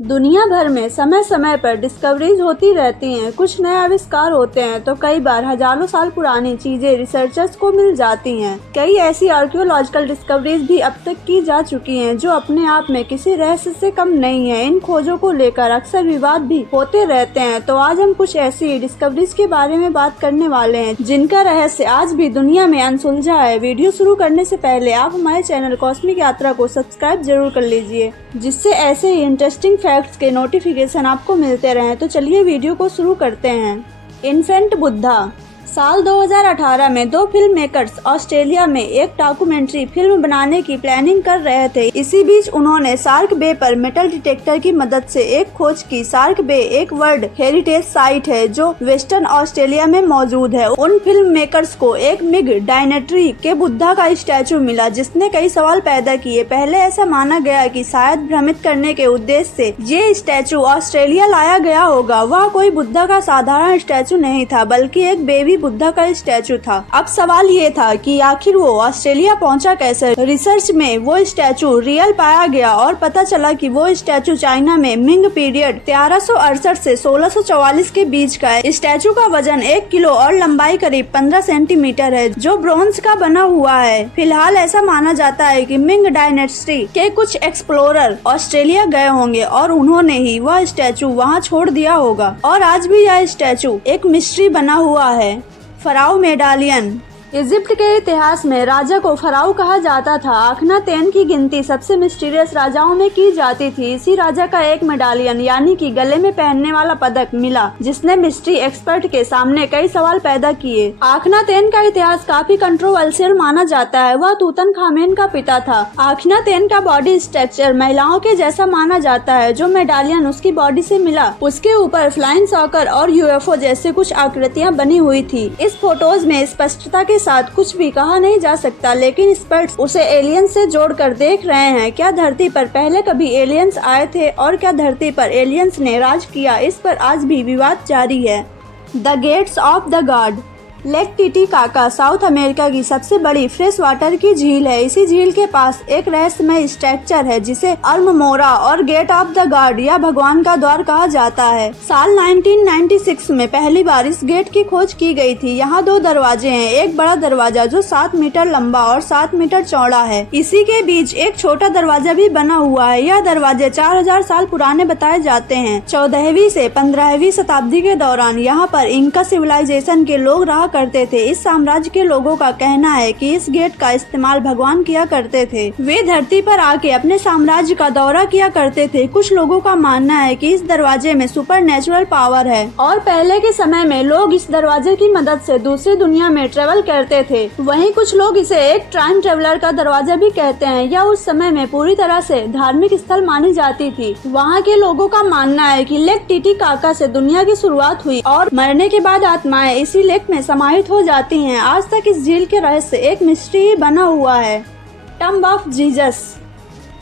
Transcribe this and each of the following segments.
दुनिया भर में समय समय पर डिस्कवरीज होती रहती हैं। कुछ नए आविष्कार होते हैं तो कई बार हजारों साल पुरानी चीजें रिसर्चर्स को मिल जाती हैं। कई ऐसी आर्कियोलॉजिकल डिस्कवरीज भी अब तक की जा चुकी हैं जो अपने आप में किसी रहस्य से कम नहीं है। इन खोजों को लेकर अक्सर विवाद भी होते रहते हैं। तो आज हम कुछ ऐसी डिस्कवरीज के बारे में बात करने वाले हैं जिनका रहस्य आज भी दुनिया में अनसुलझा है। वीडियो शुरू करने से पहले आप हमारे चैनल कॉस्मिक यात्रा को सब्सक्राइब जरूर कर लीजिए, जिससे ऐसे ही इंटरेस्टिंग फैक्ट्स के नोटिफिकेशन आपको मिलते रहें। तो चलिए वीडियो को शुरू करते हैं। इन्फेंट बुद्धा। साल 2018 में दो फिल्म मेकर्स ऑस्ट्रेलिया में एक डॉक्यूमेंट्री फिल्म बनाने की प्लानिंग कर रहे थे। इसी बीच उन्होंने शार्क बे पर मेटल डिटेक्टर की मदद से एक खोज की। शार्क बे एक वर्ल्ड हेरिटेज साइट है जो वेस्टर्न ऑस्ट्रेलिया में मौजूद है। उन फिल्म मेकर्स को एक मिग डायनेट्री के बुद्धा का स्टैचू मिला जिसने कई सवाल पैदा किए। पहले ऐसा माना गया कि शायद भ्रमित करने के उद्देश्य से ये स्टैचू ऑस्ट्रेलिया लाया गया होगा। वह कोई बुद्धा का साधारण स्टैचू नहीं था बल्कि एक बेबी बुद्धा का स्टैचू था। अब सवाल ये था कि आखिर वो ऑस्ट्रेलिया पहुंचा कैसे। रिसर्च में वो स्टैचू रियल पाया गया और पता चला कि वो स्टैचू चाइना में मिंग पीरियड 1368 से 1644 के बीच का है। स्टैचू का वजन 1 किलो और लंबाई करीब 15 सेंटीमीटर है जो ब्रोंज का बना हुआ है। फिलहाल ऐसा माना जाता है कि मिंग डायनेस्टी के कुछ एक्सप्लोरर ऑस्ट्रेलिया गए होंगे और उन्होंने ही वह स्टैचू वहां छोड़ दिया होगा और आज भी यह स्टैचू एक मिस्ट्री बना हुआ है। Pharaoh medallion. इजिप्ट के इतिहास में राजा को फराओ कहा जाता था। अखनातेन की गिनती सबसे मिस्टीरियस राजाओं में की जाती थी। इसी राजा का एक मेडालियन यानी कि गले में पहनने वाला पदक मिला जिसने मिस्ट्री एक्सपर्ट के सामने कई सवाल पैदा किए। अखनातेन का इतिहास काफी कंट्रोवर्शियल माना जाता है। वह तूतनखामेन का पिता था। अखनातेन का बॉडी स्ट्रक्चर महिलाओं के जैसा माना जाता है। जो मेडालियन उसकी बॉडी से मिला उसके ऊपर फ्लाइंग सॉकर और यूएफओ जैसे कुछ आकृतियां बनी हुई थी। इस फोटोज में स्पष्टता के साथ कुछ भी कहा नहीं जा सकता, लेकिन एक्सपर्ट्स उसे एलियंस से जोड़कर देख रहे हैं। क्या धरती पर पहले कभी एलियंस आए थे और क्या धरती पर एलियंस ने राज किया, इस पर आज भी विवाद जारी है। The gates of the God. Lake Titicaca south America की सबसे बड़ी फ्रेश वाटर की झील है। इसी झील के पास एक रहस्यमय स्ट्रक्चर है जिसे अल्ममोरा और गेट ऑफ द गॉड या भगवान का द्वार कहा जाता है। साल 1996 में पहली बार इस गेट की खोज की गई थी। यहाँ दो दरवाजे हैं। एक बड़ा दरवाजा जो 7 मीटर लंबा और 7 मीटर चौड़ा है। इसी के बीच एक छोटा दरवाजा भी बना हुआ है। यह दरवाजे 4000 साल पुराने बताए जाते हैं। 14वीं से 15वीं शताब्दी के दौरान यहाँ पर इंका सिविलाइजेशन के लोग रहा करते थे। इस साम्राज्य के लोगों का कहना है कि इस गेट का इस्तेमाल भगवान किया करते थे। वे धरती पर आके अपने साम्राज्य का दौरा किया करते थे। कुछ लोगों का मानना है कि इस दरवाजे में सुपर नेचुरल पावर है और पहले के समय में लोग इस दरवाजे की मदद से दूसरी दुनिया में ट्रेवल करते थे। वहीं कुछ लोग इसे एक टाइम ट्रेवलर का दरवाजा भी कहते हैं। यह उस समय में पूरी तरह से धार्मिक स्थल मानी जाती थी। वहाँ के लोगों का मानना है कि लेक टिटिकाका से दुनिया की शुरुआत हुई और मरने के बाद आत्माएं इसी लेक में समाहित हो जाती हैं। आज तक इस झील के रहस्य एक मिस्ट्री ही बना हुआ है। Tomb of Jesus.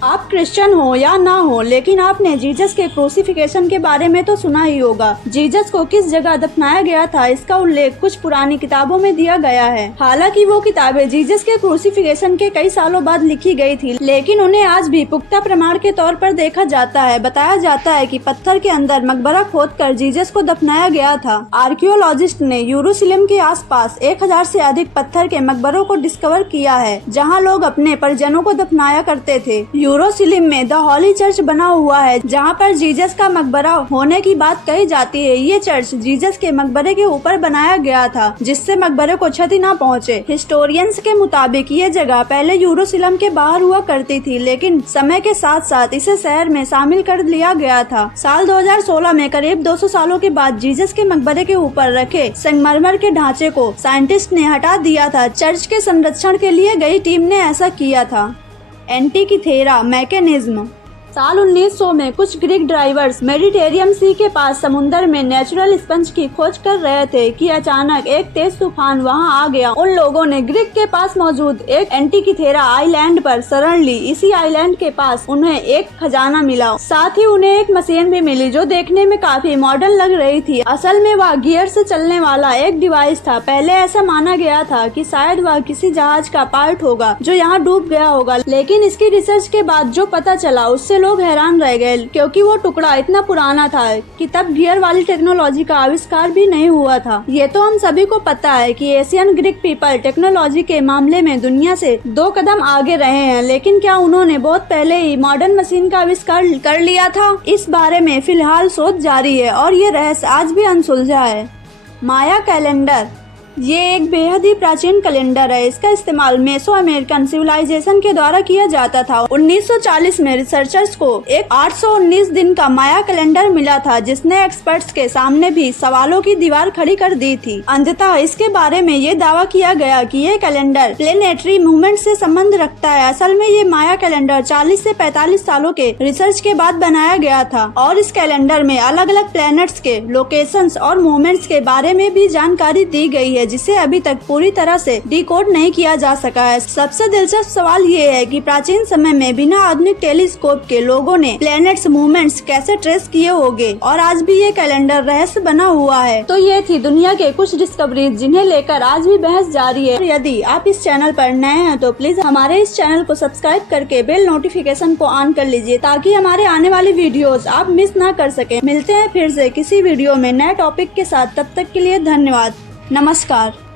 आप क्रिश्चियन हो या ना हो, लेकिन आपने जीसस के क्रूसिफिकेशन के बारे में तो सुना ही होगा। जीसस को किस जगह दफनाया गया था इसका उल्लेख कुछ पुरानी किताबों में दिया गया है। हालांकि वो किताबें जीसस के क्रूसिफिकेशन के कई सालों बाद लिखी गई थी, लेकिन उन्हें आज भी पुख्ता प्रमाण के तौर पर देखा जाता है। बताया जाता है कि पत्थर के अंदर मकबरा खोदकर जीसस को दफनाया गया था। आर्कियोलॉजिस्ट ने यरूशलेम के आसपास 1000 से अधिक पत्थर के मकबरों को डिस्कवर किया है जहाँ लोग अपने परिजनों को दफनाया करते थे। यरूशलेम में द हॉली चर्च बना हुआ है जहाँ पर जीसस का मकबरा होने की बात कही जाती है। ये चर्च जीसस के मकबरे के ऊपर बनाया गया था जिससे मकबरे को क्षति न पहुँचे। हिस्टोरियंस के मुताबिक ये जगह पहले यरूशलेम के बाहर हुआ करती थी, लेकिन समय के साथ साथ इसे शहर में शामिल कर लिया गया था। साल 2016 में करीब 200 सालों के बाद जीसस के मकबरे के ऊपर रखे संगमरमर के ढांचे को साइंटिस्ट ने हटा दिया था। चर्च के संरक्षण के लिए गई टीम ने ऐसा किया था। एंटिकीथेरा मैकेनिज्म। साल 1900 में कुछ ग्रीक ड्राइवर्स मेडिटेरियन सी के पास समुद्र में नेचुरल स्पंज की खोज कर रहे थे कि अचानक एक तेज तूफान वहां आ गया। उन लोगों ने ग्रीक के पास मौजूद एक एंटिकीथेरा आइलैंड पर शरण ली। इसी आइलैंड के पास उन्हें एक खजाना मिला। साथ ही उन्हें एक मशीन भी मिली जो देखने में काफी मॉडर्न लग रही थी। असल में वह गियर से चलने वाला एक डिवाइस था। पहले ऐसा माना गया था कि शायद वह किसी जहाज का पार्ट होगा जो यहाँ डूब गया होगा, लेकिन इसकी रिसर्च के बाद जो पता चला उससे लोग हैरान रह गए क्योंकि वो टुकड़ा इतना पुराना था कि तब गियर वाली टेक्नोलॉजी का आविष्कार भी नहीं हुआ था। ये तो हम सभी को पता है कि एशियन ग्रीक पीपल टेक्नोलॉजी के मामले में दुनिया से 2 कदम आगे रहे हैं, लेकिन क्या उन्होंने बहुत पहले ही मॉडर्न मशीन का आविष्कार कर लिया था? इस बारे में फिलहाल शोध जारी है और ये रहस्य आज भी अनसुलझा है। माया कैलेंडर ये एक बेहद ही प्राचीन कैलेंडर है। इसका इस्तेमाल मेसो अमेरिकन सिविलाइजेशन के द्वारा किया जाता था। 1940 में रिसर्चर्स को एक 819 दिन का माया कैलेंडर मिला था, जिसने एक्सपर्ट्स के सामने भी सवालों की दीवार खड़ी कर दी थी। अंततः इसके बारे में ये दावा किया गया कि ये कैलेंडर प्लेनेटरी मूवमेंट से संबंध रखता है। असल में ये माया कैलेंडर 40 से 45 सालों के रिसर्च के बाद बनाया गया था और इस कैलेंडर में अलग अलग प्लैनेट्स के लोकेशंस और मूवमेंट्स के बारे में भी जानकारी दी गई है, जिसे अभी तक पूरी तरह से डिकोड नहीं किया जा सका है। सबसे दिलचस्प सवाल ये है कि प्राचीन समय में बिना आधुनिक टेलीस्कोप के लोगों ने प्लैनेट्स मूवमेंट्स कैसे ट्रेस किए होंगे, और आज भी ये कैलेंडर रहस्य बना हुआ है। तो ये थी दुनिया के कुछ डिस्कवरीज जिन्हें लेकर आज भी बहस जारी है। यदि आप इस चैनल पर नए हैं तो प्लीज हमारे इस चैनल को सब्सक्राइब करके बेल नोटिफिकेशन को ऑन कर लीजिए, ताकि हमारे आने वाली वीडियोस आप मिस ना कर सके। मिलते हैं फिर से किसी वीडियो में नए टॉपिक के साथ। तब तक के लिए धन्यवाद। नमस्कार।